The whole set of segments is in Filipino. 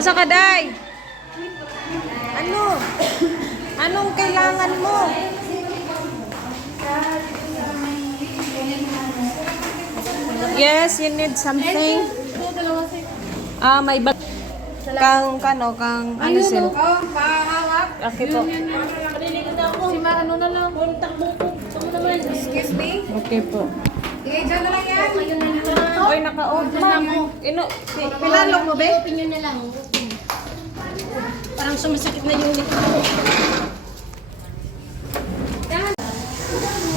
Asa ka, Day? Ano? Anong kailangan mo? Yes, you need something. May bag. Kang ano sila? Okay po. Si Ma, ano na lang? Takbo ko. Excuse me? Okay po. Dyan na lang yan. Oy, naka-off. Pilalog mo, be? Open nyo na lang. Parang sumasakit na yung likod ko.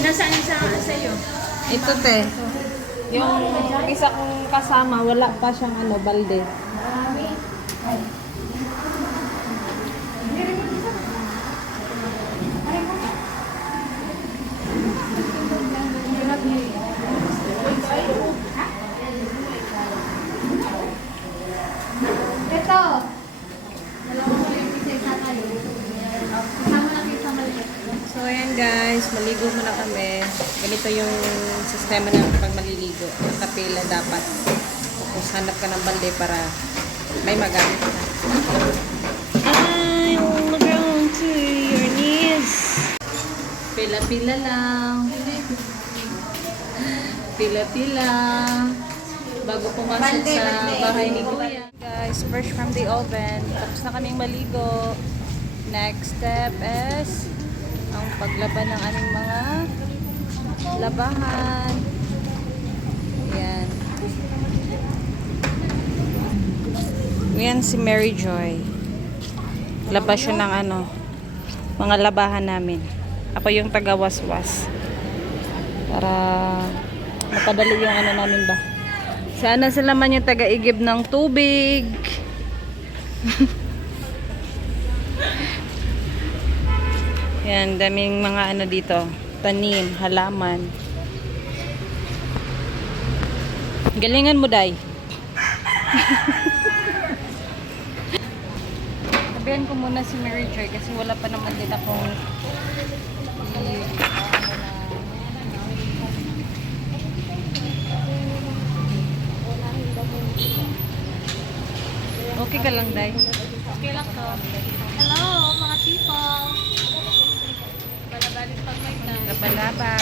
Nasaan sa'yo? Ito, te. Yung isa kong kasama, wala pa siyang balde. Ito. So, ayan guys, maligo muna kami. Ganito yung sistema ng pag maliligo. Nakapila dapat. Tapos hanap ka ng balde para may magamit ka. I'm down to your knees. Pila-pila lang. Pila-pila. Bago pumasok sa bahay ni Kuya. Guys, fresh from the oven. Tapos na kaming maligo. Next step is ang paglaban ng aming mga labahan. Ayan. Ayan si Mary Joy. Labas siya ng mga labahan namin. Ako yung taga-waswas. Para mapadali yung namin ba. Sana sila man yung taga-igib ng tubig. Yan, daming mga dito. Tanim, halaman. Galingan mo, Day. Sabihan ko muna si Mary Joy kasi wala pa naman din akong okay ka lang, Day? Okay lang to. Hello, mga people. Balabalit pag may time. Labalaba.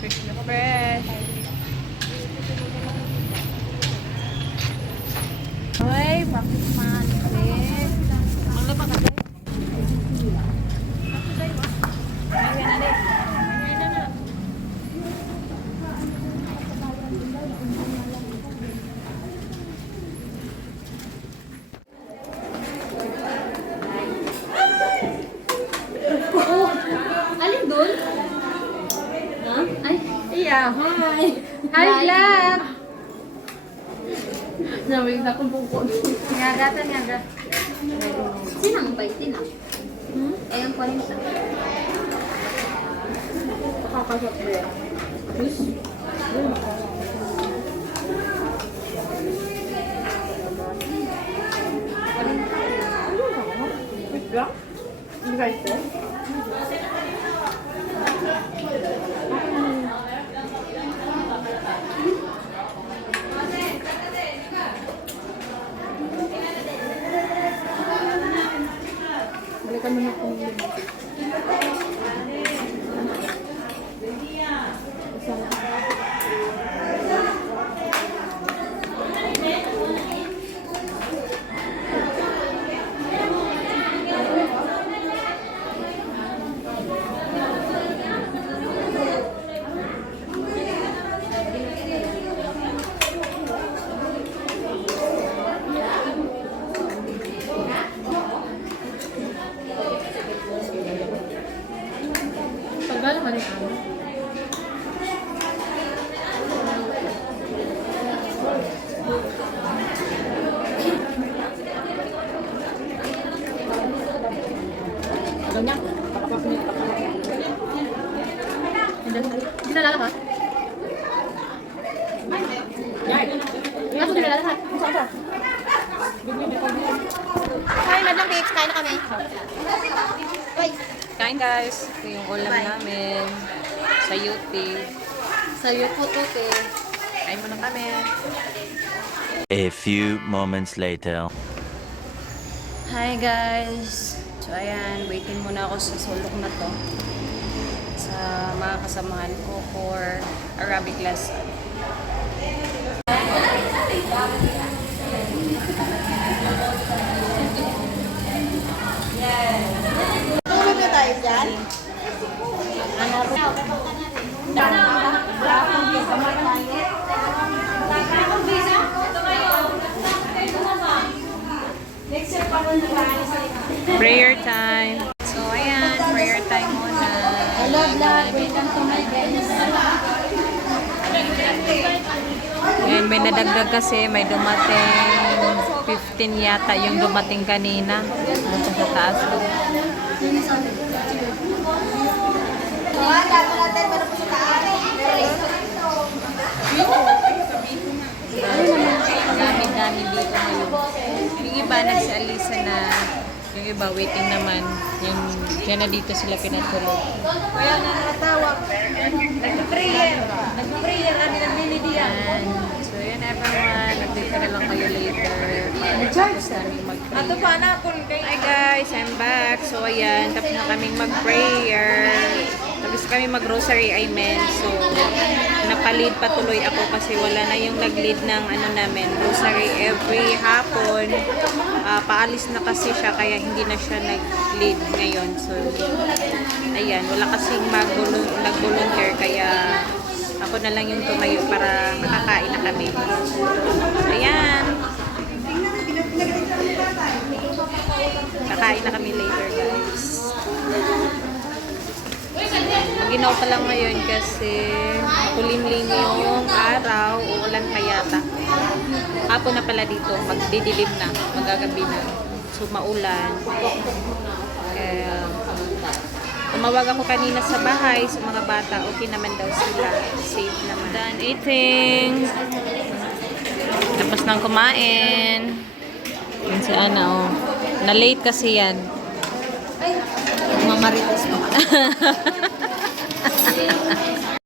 Fresh na fresh. Uy, bakit malit? Ang lapa ka, Day? Ako, Day, ba? Ay, na, Day. Ay, na. Alin doon? Ha? Ay, iya. Hi. Hi, vlog. Nawig na kong bukod. Ngagatan, ngaga. Sinang ba? Sinang? Ayan ko rin siya. Pakakasap ba yan? Please? Wait lang? Hindi guys eh? Balikan mo na kung tagal naman yung ano. Tagal niya. Hindi na lalakas? Kaso hindi na lalakas? Saan? Kain na lang, babes. Kain na kami. Wait. Kain guys. Ito yung ulam namin. Sayuti. Sayot po to, te. Kain muna kami. A few moments later. Hi guys! So ayan, waiting muna ako sa sulok na to. Sa mga kasamahan ko for Arabic lesson. Tulog na tayo dyan? Prayer time! So ayan, prayer time muna. Hello vlog, welcome to my guys. Ayan, may nadagdag kasi, may dumating 15 yata yung dumating kanina. Dito sa taas. Dami-dami dito ngayon. Yung iba nagsa-alisa na, yung iba waiting naman. Yung dyan na dito sila pinatulog. Kaya nga nakatawag. Nag-prayer. Nag-prayer kami naglilidiyan. So yan everyone, update ko na lang kayo later. Tapos namin mag-pray. Ato pa na kung kay Hi guys, I'm back. So ayan, tapos na kaming mag-prayer. Tapos kami mag-rosary, I meant. So, napalid pa tuloy ako kasi wala na yung nag-lead ng ano namin, rosary every hapon. Paalis na kasi siya kaya hindi na siya nag-lead ngayon. So, ayan, wala kasing nag-volunteer kaya ako na lang yung tumayo para makakain na kami. So, ayan. Kakain na kami later guys. Maginaw pa lang ngayon kasi kulimlim yung araw, uulan pa yata. Hapon na pala dito, magdidilim na, magagabi na. So maulan. Tumawag ako kanina sa bahay sa mga bata, okay naman daw sila, safe naman. Done eating. Tapos nang kumain. Yan si Ana oh. Na-late kasi yan. mamarites mo.